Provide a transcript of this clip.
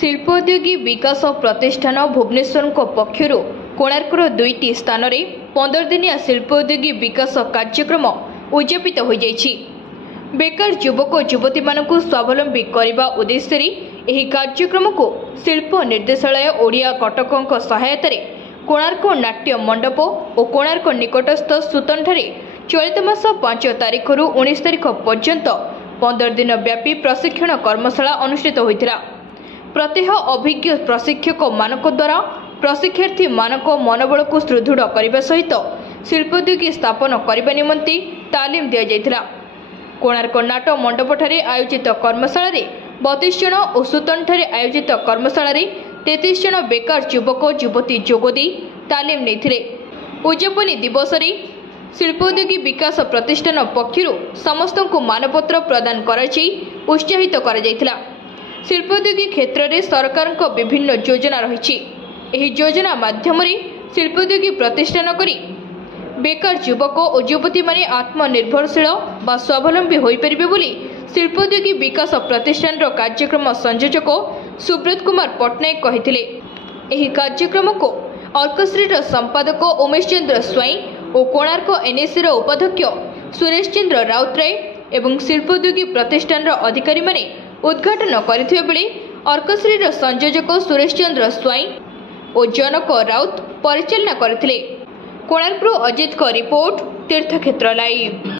शिल्पोद्योगी विकास प्रतिष्ठान भुवनेश्वर पक्षर कोणार्कर 2टी स्थान में 15 दिनिया शिल्पोद्योगी विकास कार्यक्रम उद्यापित हो जाइछि। बेकार युवक युवती मानकु स्वावलंबी करने उद्देश्य यह कार्यक्रम को शिल्प निर्देशालय ओडिया कटक सहायता कोणार्क नाट्य मंडप और कोणार्क निकटस्थ सुतन चलित मास 5 तारिख रु 19 तारिख पर्यंत 15 दिन व्यापी प्रशिक्षण कर्मशाला अनुष्ठित होता। प्रत्येक अभिज्ञ प्रशिक्षक मानक द्वारा प्रशिक्षार्थी मानक मनोबल को सुदृढ़ करने सहित शिल्पोद्योगी स्थापन करने निमंते तालीम दि जाइथिला। कोणार्क नाट्य मंडप आयोजित कर्मशाला 32 जन और सुतन आयोजित कर्मशाला 33 जन बेकार युवक युवती जोगदी तालीम नेथिले। उद्यापनी दिवस शिल्पोद्योगी विकास प्रतिष्ठान पक्षर समस्त को मानपत्र प्रदान कराई उत्साहित करा जाइथिला। शिल्पोद्योगी क्षेत्र में सरकार विभिन्न योजना रही। योजना माध्यम शिल्पोद्योगी प्रतिष्ठान करी बेकार युवक और युवती माने आत्मनिर्भरशील व स्वावलंबी हो पारे बोली शिल्पोद्योगी विकास प्रतिष्ठान कार्यक्रम संयोजक सुब्रत कुमार पट्टनायक कहिथिले। एही कार्यक्रम को अर्कश्री संपादक उमेश चंद्र स्वाई और कोणार्क एनएसी उपाध्यक्ष सुरेश चंद्र राउतराय एवं शिल्पोद्योगी प्रतिष्ठान अधिकारी माने उद्घाटन करथिबे बेले अर्कश्री संयोजक सुरेश चंद्र स्वाई और जनक राउत परिचालना करथिले। कोणार्क अजित रिपोर्ट तीर्थक्षेत्र लाइव।